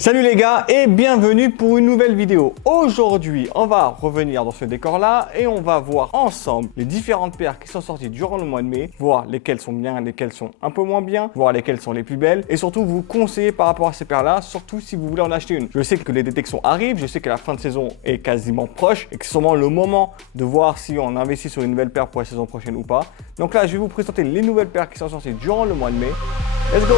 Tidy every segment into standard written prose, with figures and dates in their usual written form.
Salut les gars et bienvenue pour une nouvelle vidéo. Aujourd'hui, on va revenir dans ce décor-là et on va voir ensemble les différentes paires qui sont sorties durant le mois de mai, voir lesquelles sont bien, lesquelles sont un peu moins bien, voir lesquelles sont les plus belles et surtout vous conseiller par rapport à ces paires-là, surtout si vous voulez en acheter une. Je sais que les détections arrivent, je sais que la fin de saison est quasiment proche et que c'est sûrement le moment de voir si on investit sur une nouvelle paire pour la saison prochaine ou pas. Donc là, je vais vous présenter les nouvelles paires qui sont sorties durant le mois de mai. Let's go!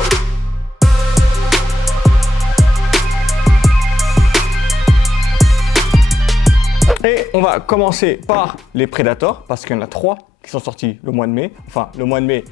Et on va commencer par les Predators, parce qu'il y en a 3 qui sont sortis le mois de mai. Enfin, le mois de mai,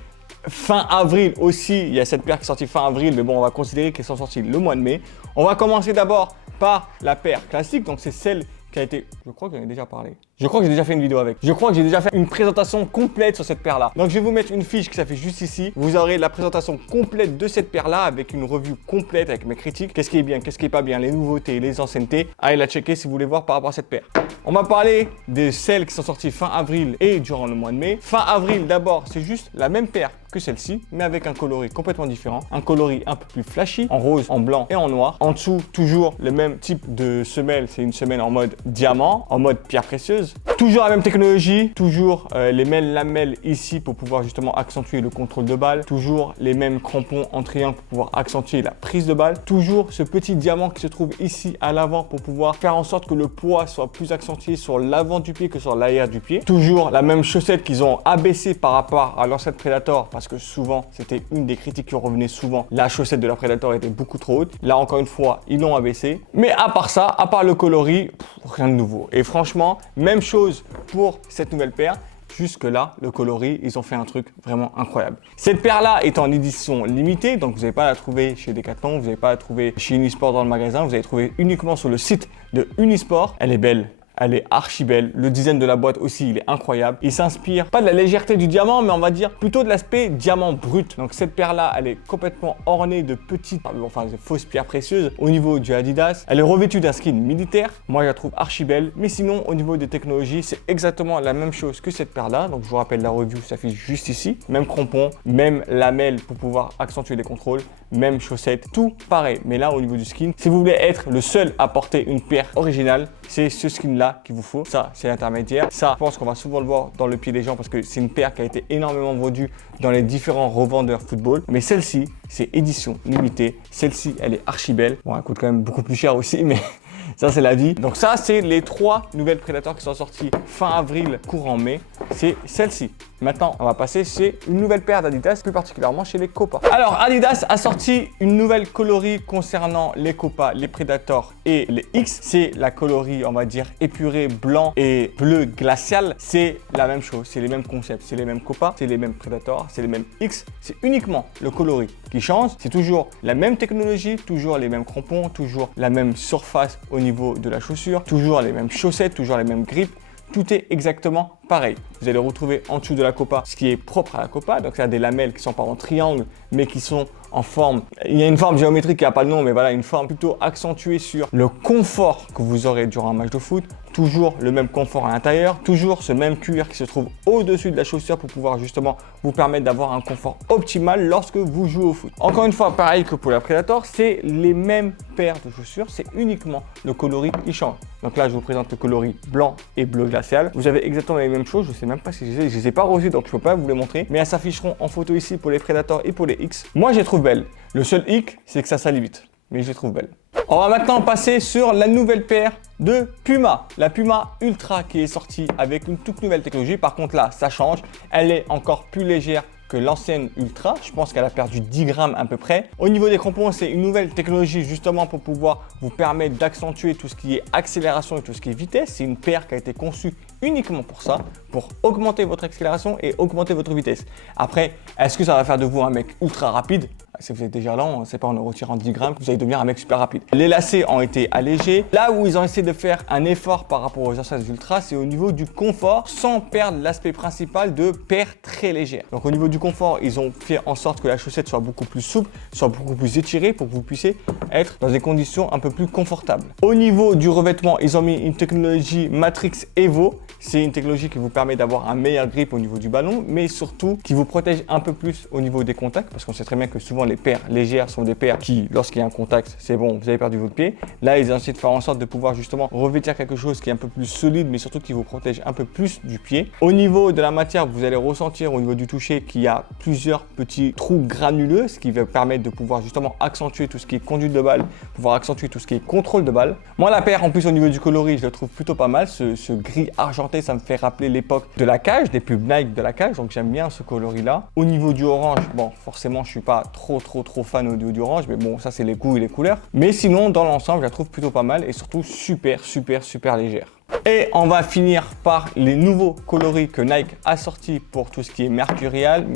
fin avril aussi, il y a cette paire qui est sortie fin avril, mais bon, on va considérer qu'elles sont sorties le mois de mai. On va commencer d'abord par la paire classique, donc c'est celle qui a été... Je crois que j'en ai déjà parlé. Je crois que j'ai déjà fait une vidéo avec. Je crois que j'ai déjà fait une présentation complète sur cette paire-là. Donc, je vais vous mettre une fiche qui s'affiche juste ici. Vous aurez la présentation complète de cette paire-là avec une review complète avec mes critiques. Qu'est-ce qui est bien, qu'est-ce qui est pas bien, les nouveautés, les anciennetés. Allez la checker si vous voulez voir par rapport à cette paire. On va parler de celles qui sont sorties fin avril et durant le mois de mai. Fin avril, d'abord, c'est juste la même paire que celle-ci, mais avec un coloris complètement différent. Un coloris un peu plus flashy, en rose, en blanc et en noir. En dessous, toujours le même type de semelle. C'est une semelle en mode diamant, en mode pierre précieuse. Toujours la même technologie, toujours les mêmes lamelles ici pour pouvoir justement accentuer le contrôle de balle. Toujours les mêmes crampons en triangle pour pouvoir accentuer la prise de balle. Toujours ce petit diamant qui se trouve ici à l'avant pour pouvoir faire en sorte que le poids soit plus accentué sur l'avant du pied que sur l'arrière du pied. Toujours la même chaussette qu'ils ont abaissée par rapport à l'ancienne Predator parce que souvent, c'était une des critiques qui revenait souvent. La chaussette de la Predator était beaucoup trop haute. Là, encore une fois, ils l'ont abaissée. Mais à part ça, à part le coloris, rien de nouveau. Et franchement, même chose pour cette nouvelle paire. Jusque là, le coloris, ils ont fait un truc vraiment incroyable. Cette paire-là est en édition limitée, donc vous n'allez pas la trouver chez Decathlon, vous n'allez pas la trouver chez Unisport dans le magasin, vous allez la trouver uniquement sur le site de Unisport. Elle est belle. Elle est archi belle. Le design de la boîte aussi, il est incroyable. Il s'inspire pas de la légèreté du diamant, mais on va dire plutôt de l'aspect diamant brut. Donc cette paire-là, elle est complètement ornée de petites, de fausses pierres précieuses au niveau du Adidas. Elle est revêtue d'un skin militaire. Moi, je la trouve archi belle. Mais sinon, au niveau des technologies, c'est exactement la même chose que cette paire-là. Donc je vous rappelle, la review s'affiche juste ici. Même crampon, même lamelle pour pouvoir accentuer les contrôles, même chaussettes, tout pareil. Mais là, au niveau du skin, si vous voulez être le seul à porter une paire originale, c'est ce skin-là qu'il vous faut. Ça, c'est l'intermédiaire. Ça, je pense qu'on va souvent le voir dans le pied des gens parce que c'est une paire qui a été énormément vendue dans les différents revendeurs football. Mais celle-ci, c'est édition limitée. Celle-ci, elle est archi belle. Bon, elle coûte quand même beaucoup plus cher aussi, mais ça, c'est la vie. Donc ça, c'est les 3 nouvelles Predators qui sont sorties fin avril, courant mai. C'est celle-ci. Maintenant, on va passer chez une nouvelle paire d'Adidas, plus particulièrement chez les Copa. Alors, Adidas a sorti une nouvelle coloris concernant les Copa, les Predators et les X. C'est la coloris, on va dire, épuré, blanc et bleu glacial. C'est la même chose, c'est les mêmes concepts, c'est les mêmes Copa, c'est les mêmes Predators, c'est les mêmes X. C'est uniquement le coloris qui change. C'est toujours la même technologie, toujours les mêmes crampons, toujours la même surface au niveau de la chaussure, toujours les mêmes chaussettes, toujours les mêmes grippes. Tout est exactement pareil. Vous allez retrouver en dessous de la Copa ce qui est propre à la Copa. Donc, il y a des lamelles qui sont pas en triangle, mais qui sont en forme. Il y a une forme géométrique qui n'a pas de nom, mais voilà, une forme plutôt accentuée sur le confort que vous aurez durant un match de foot. Toujours le même confort à l'intérieur, toujours ce même cuir qui se trouve au-dessus de la chaussure pour pouvoir justement vous permettre d'avoir un confort optimal lorsque vous jouez au foot. Encore une fois, pareil que pour la Predator, c'est les mêmes paires de chaussures, c'est uniquement le coloris qui change. Donc là, je vous présente le coloris blanc et bleu glacial. Vous avez exactement les mêmes choses, je ne sais même pas si je les ai pas reçues, donc je ne peux pas vous les montrer, mais elles s'afficheront en photo ici pour les Predators et pour les X. Moi, je les trouve belles. Le seul hic, c'est que ça salit vite, mais je les trouve belles. On va maintenant passer sur la nouvelle paire de Puma, la Puma Ultra qui est sortie avec une toute nouvelle technologie. Par contre là, ça change, elle est encore plus légère que l'ancienne Ultra. Je pense qu'elle a perdu 10 grammes à peu près. Au niveau des crampons, c'est une nouvelle technologie justement pour pouvoir vous permettre d'accentuer tout ce qui est accélération et tout ce qui est vitesse. C'est une paire qui a été conçue uniquement pour ça, pour augmenter votre accélération et augmenter votre vitesse. Après, est-ce que ça va faire de vous un mec ultra rapide? Si vous êtes déjà lent, c'est pas en retirant 10 grammes que vous allez devenir un mec super rapide. Les lacets ont été allégés. Là où ils ont essayé de faire un effort par rapport aux anciennes Ultra, c'est au niveau du confort sans perdre l'aspect principal de paire très légère. Donc au niveau du confort, ils ont fait en sorte que la chaussette soit beaucoup plus souple, soit beaucoup plus étirée pour que vous puissiez être dans des conditions un peu plus confortables. Au niveau du revêtement, ils ont mis une technologie Matrix Evo c'est une technologie qui vous permet d'avoir un meilleur grip au niveau du ballon, mais surtout qui vous protège un peu plus au niveau des contacts, parce qu'on sait très bien que souvent les paires légères sont des paires qui, lorsqu'il y a un contact, c'est bon, vous avez perdu votre pied. Là, ils ont essayé de faire en sorte de pouvoir justement revêtir quelque chose qui est un peu plus solide, mais surtout qui vous protège un peu plus du pied. Au niveau de la matière, vous allez ressentir au niveau du toucher qu'il y a plusieurs petits trous granuleux, ce qui va permettre de pouvoir justement accentuer tout ce qui est conduite de balle, pouvoir accentuer tout ce qui est contrôle de balle. Moi, la paire, en plus au niveau du coloris, je le trouve plutôt pas mal. Ce gris argenté, ça me fait rappeler l'époque de la cage, des pubs Nike de la cage, donc j'aime bien ce coloris-là. Au niveau du orange, bon, forcément, je suis pas trop fan au niveau du orange, mais bon, ça c'est les goûts et les couleurs. Mais sinon, dans l'ensemble, je la trouve plutôt pas mal et surtout super légère. Et on va finir par les nouveaux coloris que Nike a sortis pour tout ce qui est Mercurial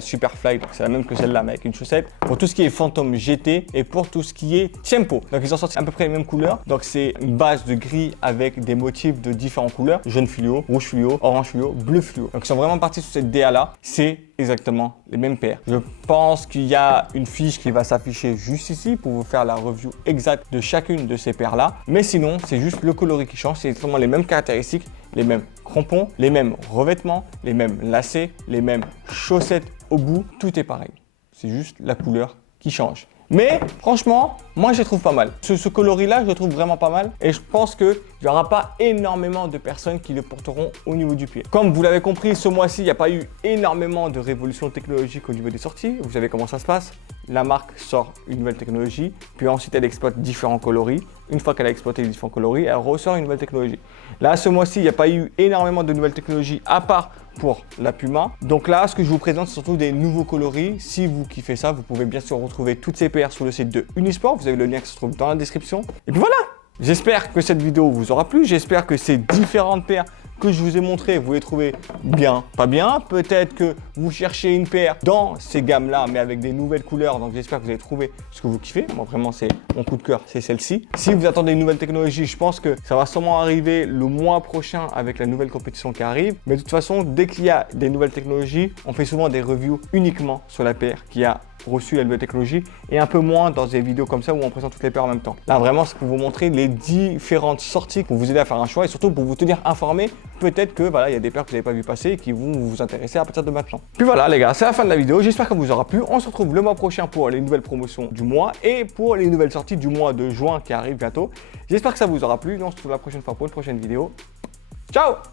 Superfly, donc c'est la même que celle-là mais avec une chaussette, pour tout ce qui est Phantom GT et pour tout ce qui est Tiempo. Donc ils ont sorti à peu près les mêmes couleurs, donc c'est une base de gris avec des motifs de différentes couleurs, jaune fluo, rouge fluo, orange fluo, bleu fluo. Donc ils sont vraiment partis sur cette DA là, c'est exactement les mêmes paires. Je pense qu'il y a une fiche qui va s'afficher juste ici pour vous faire la review exacte de chacune de ces paires là, mais sinon c'est juste le coloris qui change, c'est exactement les mêmes caractéristiques, les mêmes crampons, les mêmes revêtements, les mêmes lacets, les mêmes chaussettes au bout, tout est pareil. C'est juste la couleur qui change. Mais franchement, moi je les trouve pas mal. Ce coloris-là, je le trouve vraiment pas mal et je pense qu'il n'y aura pas énormément de personnes qui le porteront au niveau du pied. Comme vous l'avez compris, ce mois-ci, il n'y a pas eu énormément de révolution technologique au niveau des sorties. Vous savez comment ça se passe. La marque sort une nouvelle technologie, puis ensuite elle exploite différents coloris. Une fois qu'elle a exploité les différents coloris, elle ressort une nouvelle technologie. Là, ce mois-ci, il n'y a pas eu énormément de nouvelles technologies à part pour la Puma. Donc là, ce que je vous présente, c'est surtout des nouveaux coloris. Si vous kiffez ça, vous pouvez bien sûr retrouver toutes ces paires sur le site de Unisport. Vous avez le lien qui se trouve dans la description. Et puis voilà! J'espère que cette vidéo vous aura plu. J'espère que ces différentes paires que je vous ai montré, vous les trouvez bien, pas bien. Peut-être que vous cherchez une paire dans ces gammes-là, mais avec des nouvelles couleurs. Donc j'espère que vous allez trouver ce que vous kiffez. Moi vraiment, c'est mon coup de cœur, c'est celle-ci. Si vous attendez une nouvelle technologie, je pense que ça va sûrement arriver le mois prochain avec la nouvelle compétition qui arrive. Mais de toute façon, dès qu'il y a des nouvelles technologies, on fait souvent des reviews uniquement sur la paire qui a reçu la nouvelle technologie et un peu moins dans des vidéos comme ça où on présente toutes les paires en même temps. Là vraiment c'est pour vous montrer les différentes sorties pour vous aider à faire un choix et surtout pour vous tenir informé. Peut-être que voilà, il y a des paires que vous n'avez pas vu passer et qui vont vous intéresser à partir de maintenant. Puis voilà les gars, c'est la fin de la vidéo. J'espère que vous aura plu. On se retrouve le mois prochain pour les nouvelles promotions du mois et pour les nouvelles sorties du mois de juin qui arrivent bientôt. J'espère que ça vous aura plu. On se retrouve la prochaine fois pour une prochaine vidéo. Ciao!